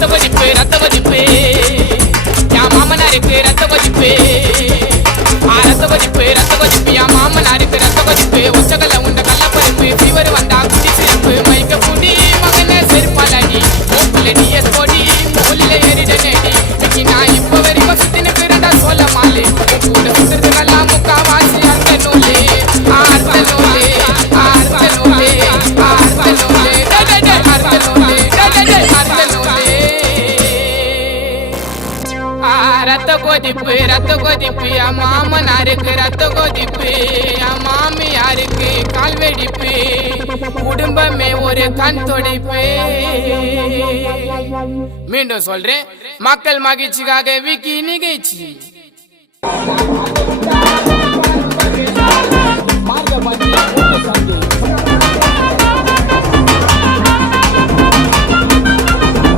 ரத்த கொதிப்பு ரத்த கொதிப்பு என் மாமனாருக்கு ரத்த கொதிப்பு ரத்த கொதிப்பு ரத்த கொதிப்பு என் மாமனாருக்கு ரத்த கொதிப்பு ஒச்சகல உண்ட கள்ளப்பருப்பு ஃபீவர் வந்தா குடி சிறப்பு மைக்க குடி மகனே செருப்பாலடி ஓப்புலடி எஸ் பொடி மூலில ஏறிட நேடி இன்னைக்கு நான் இப்ப வரைக்கும் சுத்தின பிறண்டா சொல்ல மாலே கூட சுத்துறதுக்கெல்லாம் முக்காவாசி அர்த்த நூலே அர்த்த நூலே அர்த்த நூலே அர்த்த நூலே அர்த்த நூலே அர்த்த நூலே ரத்த கொதிப்பு என் மாமனாருக்கு ரத்த கொதிப்பு என் மாமியாருக்கு கால் வெடிப்பு குடும்பமே ஒரு கண் துடைப்பு. மீண்டும் சொல்றேன், மக்கள் மகிழ்ச்சிக்காக விக்கி நிகழ்ச்சி.